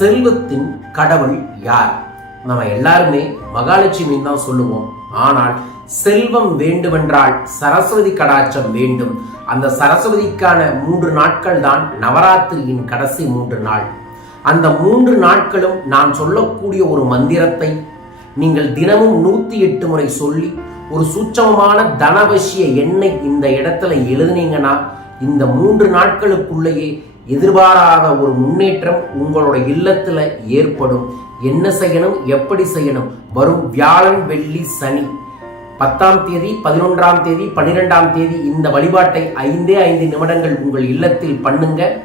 செல்வத்தின் கடவுள் யார்? நம்ம எல்லாருமே மகாலட்சுமி தான் சொல்லுவோம். ஆனால் செல்வம் வேண்டுமென்றால் சரஸ்வதி கடாட்சம் வேண்டும். அந்த சரஸ்வதிக்கான மூன்று நாட்கள் தான் நவராத்திரியின் கடைசி மூன்று நாள். அந்த மூன்று நாட்களும் நான் சொல்லக்கூடிய ஒரு மந்திரத்தை நீங்கள் தினமும் நூத்தி எட்டு முறை சொல்லி ஒரு சூட்சமமான தனவசிய எண்ணெய் இந்த இடத்துல எழுதுனீங்கன்னா இந்த மூன்று நாட்களுக்குள்ளேயே எதிர்பாராத ஒரு முன்னேற்றம் உங்களோட இல்லத்துல ஏற்படும். என்ன செய்யணும்? எப்படி செய்யணும்? வரும் வியாழன் வெள்ளி சனி. பத்தாம் தேதி பதினொன்றாம் தேதி பன்னிரெண்டாம் தேதி இந்த வழிபாட்டை ஐந்தே ஐந்து நிமிடங்கள் உங்கள் இல்லத்தில் பண்ணுங்க.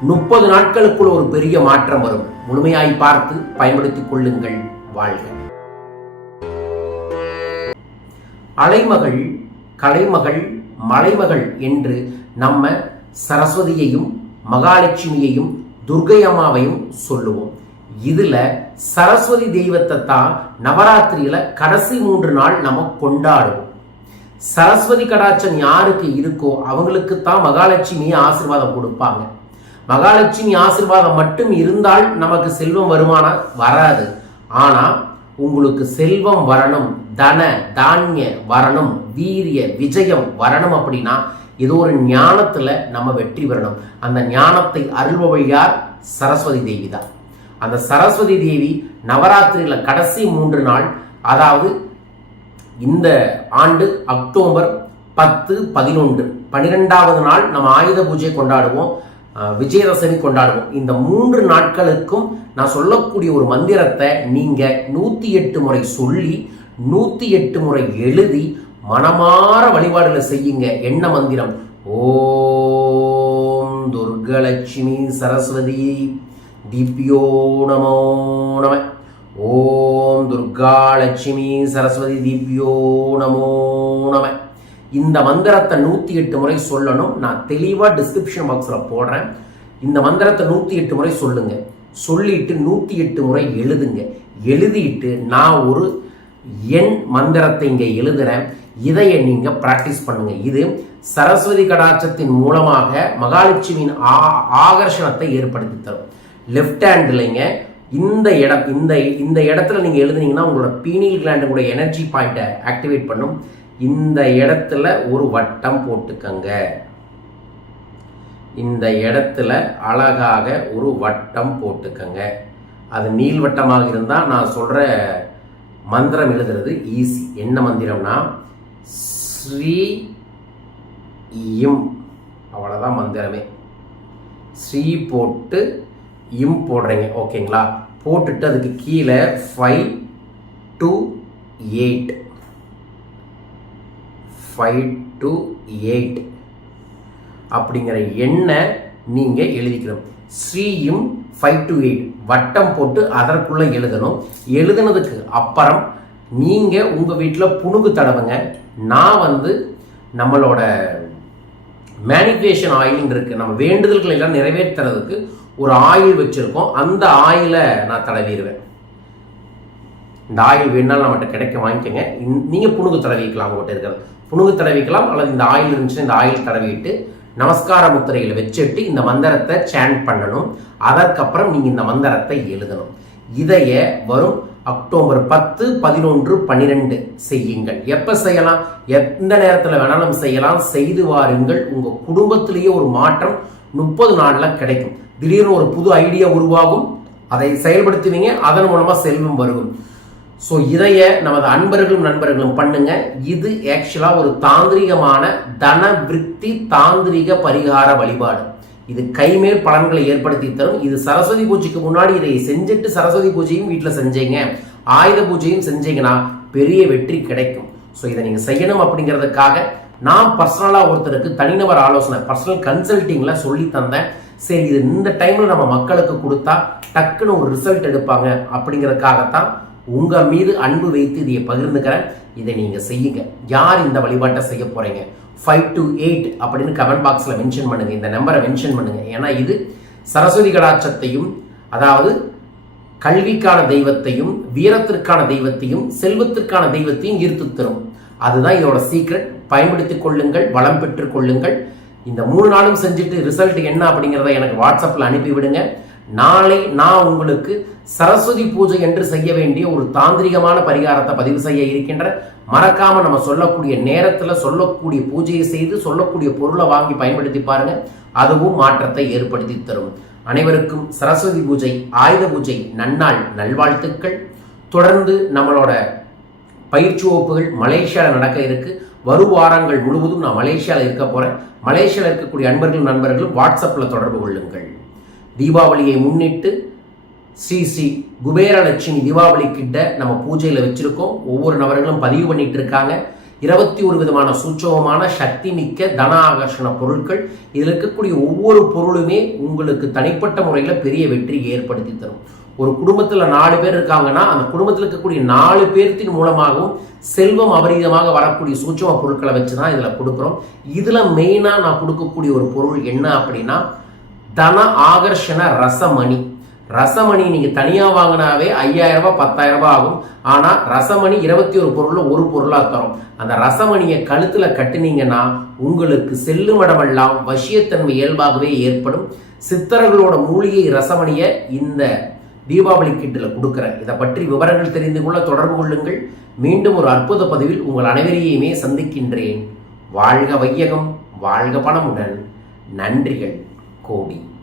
முப்பது நாட்களுக்குள் ஒரு பெரிய மாற்றம் வரும். முழுமையாய் பார்த்து பயன்படுத்திக் கொள்ளுங்கள். வாழ்க. அலைமகள் கலைமகள் மலைமகள் என்று நம்ம சரஸ்வதியையும் மகாலட்சுமியையும் துர்கை அம்மாவையும் சொல்லுவோம். இதுல சரஸ்வதி தெய்வத்தை தான் நவராத்திரியில கடைசி மூன்று நாள் நம்ம கொண்டாடுவோம். சரஸ்வதி கடாட்சம் யாருக்கு இருக்கோ அவங்களுக்கு தான் மகாலட்சுமி ஆசீர்வாதம் கொடுப்பாங்க. மகாலட்சுமி ஆசிர்வாதம் மட்டும் இருந்தால் நமக்கு செல்வம் வருமானம் வராது. ஆனா உங்களுக்கு செல்வம் வரணும் தன தானிய வரணும் வீரிய விஜயம் வரணும் அப்படின்னா இது ஒரு ஞானத்தில் நம்ம வெற்றி பெறணும். அந்த ஞானத்தை அருள்பவள் யார்? சரஸ்வதி தேவி தான். அந்த சரஸ்வதி தேவி நவராத்திரியில் கடைசி மூன்று நாள் அதாவது இந்த ஆண்டு அக்டோபர் பத்து பதினொன்று பன்னிரெண்டாவது நாள் நம்ம ஆயுத பூஜை கொண்டாடுவோம் விஜயதசமி கொண்டாடுவோம். இந்த மூன்று நாட்களுக்கும் நான் சொல்லக்கூடிய ஒரு மந்திரத்தை நீங்கள் நூற்றி எட்டு முறை சொல்லி நூற்றி எட்டு முறை எழுதி மனமாற வழிபாடுகளை செய்யுங்க. என்ன மந்திரம்? ஓம் துர்கலட்சுமி சரஸ்வதி திவ்யோ நமோ நம. ஓம் துர்கா லட்சுமி சரஸ்வதி திவ்யோ நமோ நம. இந்த மந்திரத்தை நூத்தி எட்டு முறை சொல்லணும். நான் தெளிவா டிஸ்கிரிப்ஷன் பாக்ஸ்ல போடுறேன். இந்த மந்திரத்தை நூத்தி எட்டு முறை சொல்லுங்க. சொல்லிட்டு நூத்தி எட்டு முறை எழுதுங்க. எழுதிட்டு நான் ஒரு எண் மந்திரத்தை இங்கே எழுதுறேன். இதைய நீங்க ப்ராக்டிஸ் பண்ணுங்க. இது சரஸ்வதி கடாட்சத்தின் மூலமாக மகாலட்சுமியின் ஆ- ஆகர்ஷணத்தை ஏற்படுத்தி தரும். லெஃப்ட் ஹேண்ட்லைங்க இந்த இடம் இந்த இந்த இடத்துல நீங்க எழுதுனீங்கன்னா உங்களோட பீனியல் கிளாண்டுடைய எனர்ஜி பாயிண்ட்டை ஆக்டிவேட் பண்ணும். இந்த இடத்துல ஒரு வட்டம் போட்டுக்கங்க. இந்த இடத்துல அழகாக ஒரு வட்டம் போட்டுக்கங்க. அது நீள்வட்டமாக இருந்தால் நான் சொல்கிற மந்திரம் எழுதுறது ஈஸி என்ன மந்திரம்னா ஸ்ரீ இம். அவ்வளோதான் மந்திரமே. ஸ்ரீ போட்டு இம் போடுறீங்க. ஓகேங்களா? போட்டுட்டு அதுக்கு கீழே five to eight five to eight அப்படிங்கிற எண்ணை நீங்கள் எழுதிக்கணும். ஸ்ரீயும் ஃபைவ் டு எயிட் வட்டம் போட்டு அதற்குள்ளே எழுதணும். எழுதுனதுக்கு அப்புறம் நீங்கள் உங்கள் வீட்டில் புணுகு தடவுங்க. நான் வந்து நம்மளோட மேனிஃபேஷன் ஆயில் இருக்குது நம்ம வேண்டுதல்களை எல்லாம் நிறைவேற்றுறதுக்கு ஒரு ஆயில் வச்சுருக்கோம். அந்த ஆயிலை நான் தடவிடுவேன். இந்த ஆயில் வேணாலும் நம்மகிட்ட கிடைக்க வாங்கிக்கோங்க. இந்த- நீங்கள் புணுகு தடவிக்கலாம் உங்கள்கிட்ட இருக்கிறது. புணுகு தடவிக்கலாம். அல்லது இந்த ஆயில் இருந்துச்சுன்னா இந்த ஆயில் தடவிட்டு நமஸ்கார முத்திரையில் வச்சுட்டு இந்த மந்திரத்தை சேன் பண்ணணும். அதற்கப்புறம் நீங்கள் இந்த மந்திரத்தை எழுதணும். இதைய வரும் அக்டோபர் பத்து பதினொன்று பன்னிரெண்டு செய்யுங்கள். எப்போ செய்யலாம்? எந்த நேரத்தில் வேணாலும் செய்யலாம். செய்து வாருங்கள். உங்கள் குடும்பத்திலேயே ஒரு மாற்றம் முப்பது நாளில் கிடைக்கும். திடீர்னு ஒரு புது ஐடியா உருவாகும். அதை செயல்படுத்துவீங்க. அதன் மூலமாக செல்வம் வரும் ஸோ இதைய நமது அன்பர்களும் நண்பர்களும் பண்ணுங்க. இது ஆக்சுவலாக ஒரு தாந்திரிகமான தன விருத்தி தாந்திரிக பரிகார வழிபாடு. இது கைமேல் பலன்களை ஏற்படுத்தி தரும். இது சரஸ்வதி பூஜைக்கு முன்னாடி இதை செஞ்சுட்டு சரஸ்வதி பூஜையும் வீட்டில் செஞ்சீங்க. ஆயுத பூஜையும் செஞ்சீங்கன்னா பெரிய வெற்றி கிடைக்கும். ஸோ இதை நீங்கள் செய்யணும் அப்படிங்கிறதுக்காக நான் பர்சனலாக ஒருத்தருக்கு தனிநபர் ஆலோசனை பர்சனல் கன்சல்ட்டிங்கில் சொல்லி தந்தேன். சரி இது இந்த டைமில் நம்ம மக்களுக்கு கொடுத்தா டக்குன்னு ஒரு ரிசல்ட் எடுப்பாங்க அப்படிங்கிறதுக்காகத்தான் உங்கள் மீது அன்பு வைத்து இதை பகிர்ந்துக்கிறேன். இதை நீங்கள் செய்யுங்க. யார் இந்த வழிபாட்டை செய்ய போகிறீங்க ஃபைவ் டு எயிட் அப்படின்னு கமெண்ட் பாக்ஸில் மென்ஷன் பண்ணுங்கள் இந்த நம்பரை மென்ஷன் பண்ணுங்கள் ஏன்னா இது சரஸ்வதி கடாட்சத்தையும் அதாவது கல்விக்கான தெய்வத்தையும் வீரத்திற்கான தெய்வத்தையும் செல்வத்திற்கான தெய்வத்தையும் ஈர்த்து தரும். அதுதான் இதோட சீக்ரெட் பயன்படுத்திக் கொள்ளுங்கள் வளம் பெற்றுக் கொள்ளுங்கள். இந்த மூணு நாளும் செஞ்சுட்டு ரிசல்ட் என்ன அப்படிங்கிறத எனக்கு வாட்ஸ்அப்பில் அனுப்பிவிடுங்க. நாளை நான் உங்களுக்கு சரஸ்வதி பூஜை என்று செய்ய வேண்டிய ஒரு தாந்திரிகமான பரிகாரத்தை பதிவு செய்ய இருக்கின்ற மறக்காம நம்ம சொல்லக்கூடிய நேரத்துல சொல்லக்கூடிய பூஜையை செய்து சொல்லக்கூடிய பொருளை வாங்கி பயன்படுத்தி பாருங்க. அதுவும் மாற்றத்தை ஏற்படுத்தி தரும். அனைவருக்கும் சரஸ்வதி பூஜை ஆயுத பூஜை நன்னாள் நல்வாழ்த்துக்கள். தொடர்ந்து நம்மளோட பயிற்சி வகுப்புகள் மலேசியாவில் நடக்க இருக்கு. வரும் வாரங்கள் முழுவதும் நான் மலேசியாவில் இருக்க போறேன். மலேசியாவில் இருக்கக்கூடிய அன்பர்களும் நண்பர்களும் வாட்ஸ்அப்பில் தொடர்பு கொள்ளுங்கள். தீபாவளியை முன்னிட்டு ஸ்ரீ ஸ்ரீ குபேரலட்சுமி தீபாவளி கிட்ட நம்ம பூஜையில் வச்சுருக்கோம். ஒவ்வொரு நபர்களும் பதிவு பண்ணிட்டு இருக்காங்க. இருபத்தி ஒரு விதமான சூட்சமமான சக்தி மிக்க தன ஆகர்ஷண பொருட்கள். இதில் இருக்கக்கூடிய ஒவ்வொரு பொருளுமே உங்களுக்கு தனிப்பட்ட முறையில் பெரிய வெற்றி ஏற்படுத்தி தரும். ஒரு குடும்பத்தில் நாலு பேர் இருக்காங்கன்னா அந்த குடும்பத்தில் இருக்கக்கூடிய நாலு பேர்த்தின் மூலமாகவும் செல்வம் அபரீதமாக வரக்கூடிய சூட்சம பொருட்களை வச்சு தான் இதில் கொடுக்குறோம். இதில் மெயினாக நான் கொடுக்கக்கூடிய ஒரு பொருள் என்ன அப்படின்னா தன ஆகர்ஷண ரசமணி. ரசமணி நீங்க தனியா வாங்கினாவே ஐயாயிரம் ரூபாய் பத்தாயிரம் ரூபாய் ஆகும். ஆனா ரசமணி இருபத்தி ஒரு பொருள்ல ஒரு பொருளா தரும். அந்த ரசமணியை கழுத்துல கட்டுனீங்கன்னா உங்களுக்கு செல்லுமடமெல்லாம் வசியத்தன்மை இயல்பாகவே ஏற்படும். சித்தர்களோட மூலிகை ரசமணியை இந்த தீபாவளி கிட்டில் கொடுக்குறேன். இதை பற்றி விவரங்கள் தெரிந்து கொள்ள தொடர்பு கொள்ளுங்கள். மீண்டும் ஒரு அற்புத பதிவில் உங்கள் அனைவரையுமே சந்திக்கின்றேன். வாழ்க வையகம் வாழ்க பணமுடன். நன்றிகள். 交尾。